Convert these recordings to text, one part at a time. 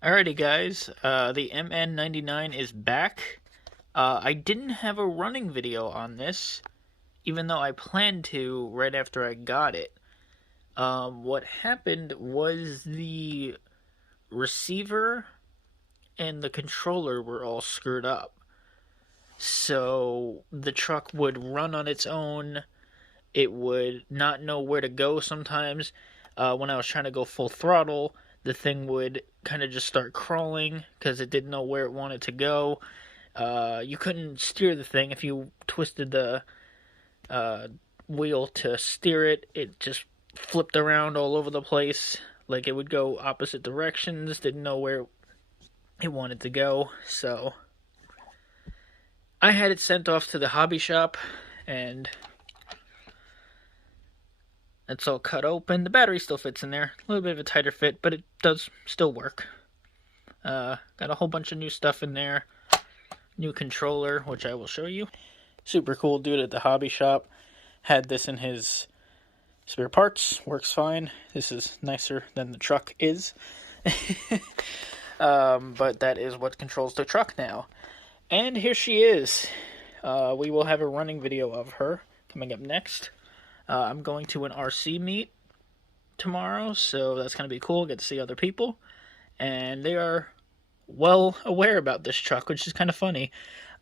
Alrighty guys, the MN99 is back. I didn't have a running video on this, even though I planned to right after I got it. What happened was the receiver and the controller were all screwed up. So the truck would run on its own. It would not know where to go sometimes. When I was trying to go full throttle, the thing would kind of just start crawling because it didn't know where it wanted to go. You couldn't steer the thing. If you twisted the wheel to steer it, it just flipped around all over the place. Like it would go opposite directions, didn't know where it wanted to go. So I had it sent off to the hobby shop, and it's all cut open. The battery still fits in there. A little bit of a tighter fit, but it does still work. Got a whole bunch of new stuff in there. New controller, which I will show you. Super cool dude at the hobby shop. Had this in his spare parts. Works fine. This is nicer than the truck is. But that is what controls the truck now. And here she is. We will have a running video of her coming up next. I'm going to an RC meet tomorrow, so that's going to be cool. Get to see other people. And they are well aware about this truck, which is kind of funny.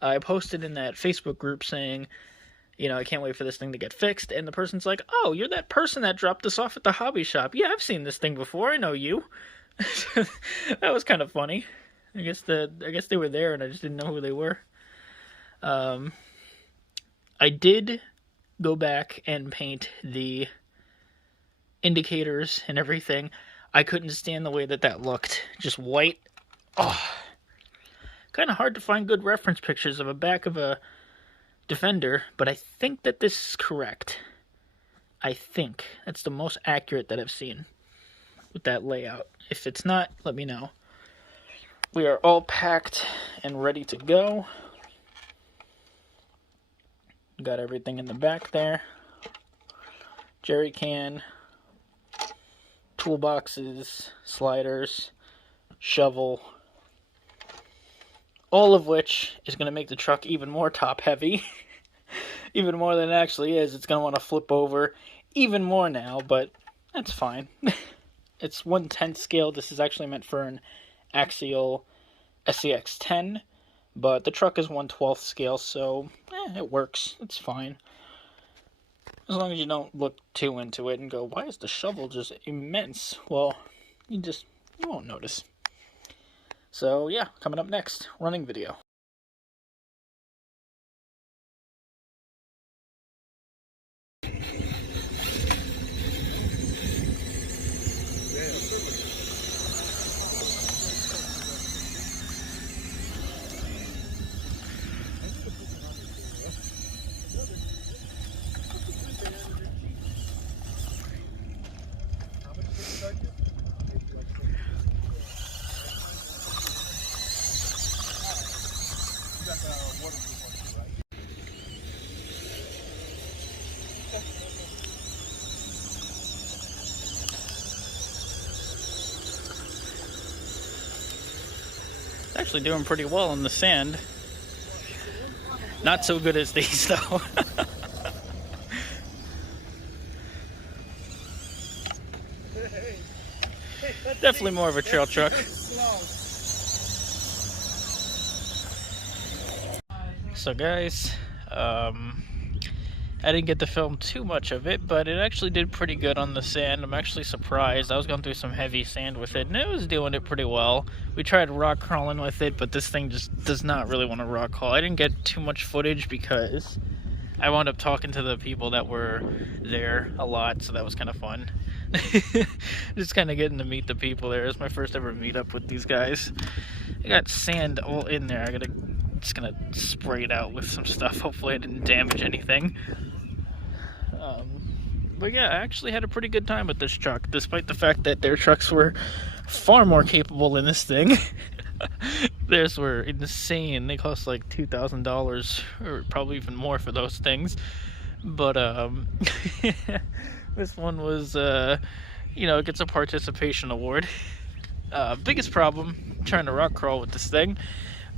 I posted in that Facebook group saying, you know, I can't wait for this thing to get fixed. And the person's like, oh, you're that person that dropped this off at the hobby shop. Yeah, I've seen this thing before. I know you. That was kind of funny. I guess they were there and I just didn't know who they were. I did go back and paint the indicators and everything. I couldn't stand the way that looked. Just white. Oh, kind of hard to find good reference pictures of a back of a Defender, but I think that this is correct. I think that's the most accurate that I've seen with that layout. If it's not, let me know. We are all packed and ready to go. Got everything in the back there. Jerry can, toolboxes, sliders, shovel. All of which is going to make the truck even more top heavy. Even more than it actually is. It's going to want to flip over even more now, but that's fine. It's 1/10 scale. This is actually meant for an axial SCX 10. But the truck is 1/12 scale, so it works. It's fine. As long as you don't look too into it and go, why is the shovel just immense? Well, you won't notice. So yeah, coming up next, running video. It's actually doing pretty well in the sand. Not so good as these though. Definitely more of a trail truck. So guys, I didn't get to film too much of it, but it actually did pretty good on the sand. I'm actually surprised. I was going through some heavy sand with it, and it was doing it pretty well. We tried rock crawling with it, but this thing just does not really want to rock crawl. I didn't get too much footage because I wound up talking to the people that were there a lot, so that was kind of fun. Just kind of getting to meet the people there. It's my first ever meetup with these guys. I got sand all in there. Just gonna spray it out with some stuff. Hopefully I didn't damage anything. But yeah, I actually had a pretty good time with this truck, despite the fact that their trucks were far more capable than this thing. Theirs were insane. They cost like $2,000 or probably even more for those things. But this one was, you know, it gets a participation award. Biggest problem trying to rock crawl with this thing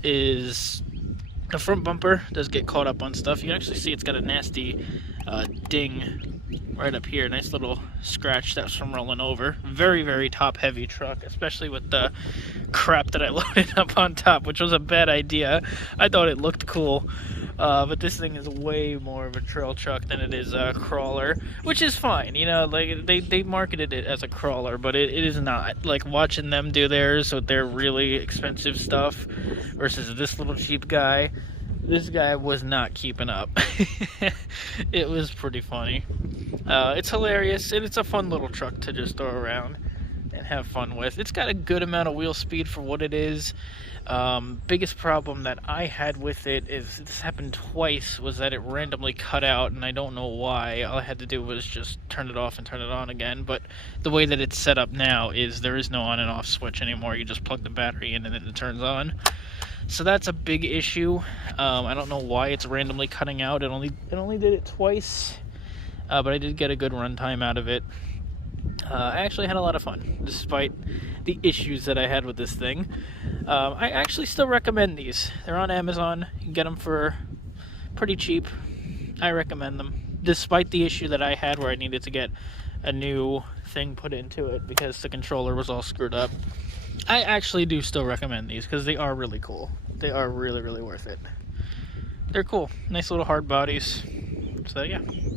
is the front bumper does get caught up on stuff. You can actually see it's got a nasty ding right up here. Nice little scratch that's from rolling over. Very, very top heavy truck, especially with the crap that I loaded up on top, which was a bad idea. I thought it looked cool. But this thing is way more of a trail truck than it is a crawler, which is fine. You know, like they marketed it as a crawler, but it is not. Like watching them do theirs with their really expensive stuff versus this little cheap guy. This guy was not keeping up. It was pretty funny. It's hilarious, and it's a fun little truck to just throw around and have fun with. It's got a good amount of wheel speed for what it is. Biggest problem that I had with it is this happened twice, was that it randomly cut out, and I don't know why. All I had to do was just turn it off and turn it on again, but the way that it's set up now is there is no on and off switch anymore. You just plug the battery in and then it turns on. So that's a big issue. I don't know why it's randomly cutting out. It only did it twice, but I did get a good runtime out of it. I actually had a lot of fun, despite the issues that I had with this thing. I actually still recommend these. They're on Amazon. You can get them for pretty cheap. I recommend them, despite the issue that I had where I needed to get a new thing put into it because the controller was all screwed up. I actually do still recommend these because they are really cool. They are really, really worth it. They're cool. Nice little hard bodies. So, yeah.